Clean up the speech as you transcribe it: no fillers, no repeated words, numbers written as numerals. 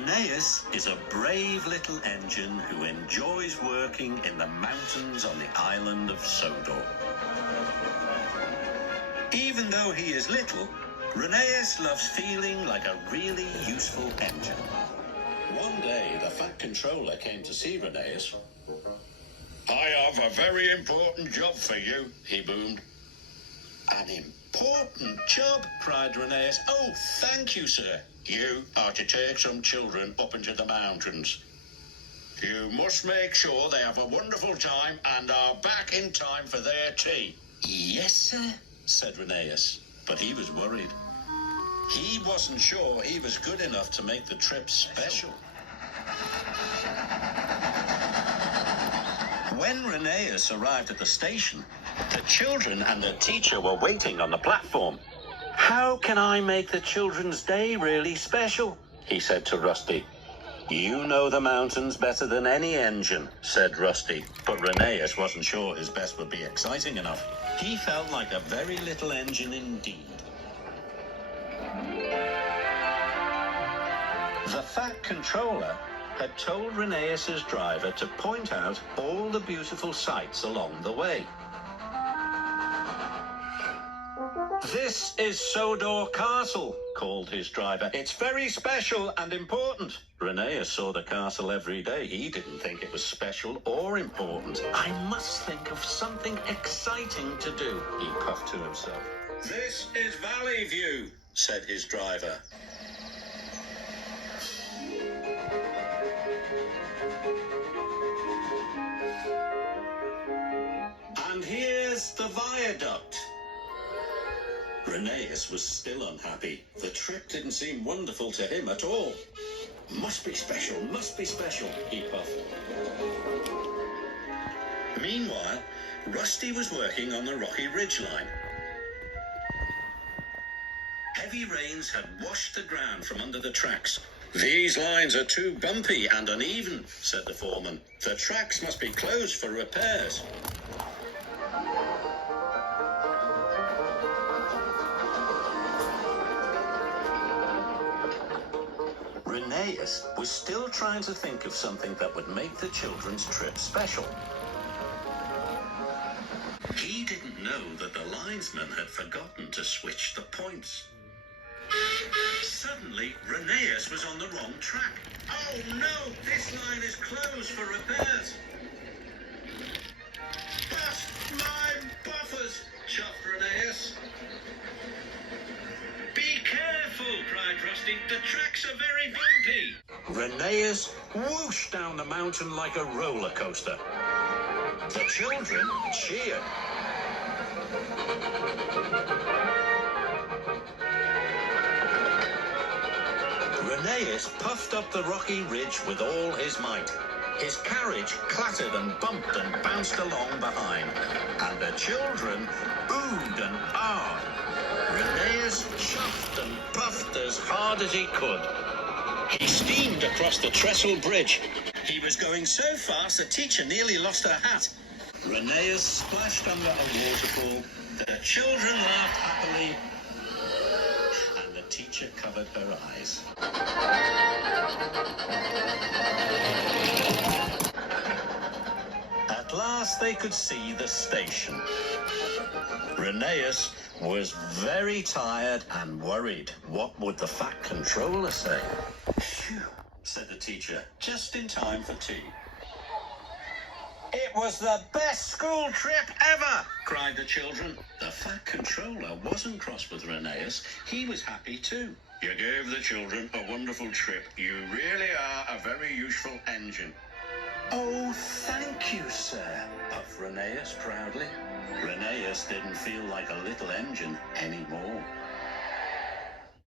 Rheneas is a brave little engine who enjoys working in the mountains on the island of Sodor. Even though he is little, Rheneas loves feeling like a really useful engine. One day, the Fat Controller came to see Rheneas. "I have a very important job for you," he boomed. "An important job?" cried Rheneas. "Oh, thank you, sir." "You are to take some children up into the mountains. You must make sure they have a wonderful time and are back in time for their tea." "Yes, sir," said Rheneas, but he was worried. He wasn't sure he was good enough to make the trip special. When Rheneas arrived at the station, the children and the teacher were waiting on the platform. "How can I make the children's day really special?" he said to Rusty. "You know the mountains better than any engine," said Rusty, but Rheneas wasn't sure his best would be exciting enough. He felt like a very little engine indeed. The Fat Controller had told Rheneas's driver to point out all the beautiful sights along the way. "This is Sodor Castle," called his driver. "It's very special and important." Rheneas saw the castle every day. He didn't think it was special or important. "I must think of something exciting to do," he puffed to himself. "This is Valley View," said his driver. "And here's the viaduct." Rheneas was still unhappy. The trip didn't seem wonderful to him at all. Must be special, he puffed. Meanwhile, Rusty was working on the rocky ridgeline. Heavy rains had washed the ground from under the tracks. "These lines are too bumpy and uneven," said the foreman. "The tracks must be closed for repairs." Rheneas was still trying to think of something that would make the children's trip special. He didn't know that the linesman had forgotten to switch the points. Suddenly, Rheneas was on the wrong track. "Oh no, this line is closed for repairs." "Bust my buffers," chuffed Rheneas. "Be careful," cried Rusty. "The tracks are very bumpy." Rheneas whooshed down the mountain like a roller coaster. The children cheered. Rheneas puffed up the rocky ridge with all his might. His carriage clattered and bumped and bounced along behind, and the children oohed and ahed. Rheneas chuffed and puffed as hard as he could. He steamed across the trestle bridge. He was going so fast the teacher nearly lost her hat. Rheneas splashed under a waterfall. The children laughed happily, and the teacher covered her eyes. At last they could see the station. Rheneas was very tired and worried. What would the Fat Controller say? "Phew," said the teacher, just in time for tea. "It was the best school trip ever," cried the children. The Fat Controller wasn't cross with Rheneas. He was happy too. "You gave the children a wonderful trip. You really are a very useful engine." "Oh, thank you, sir," puffed Rheneas proudly. Rheneas didn't feel like a little engine anymore.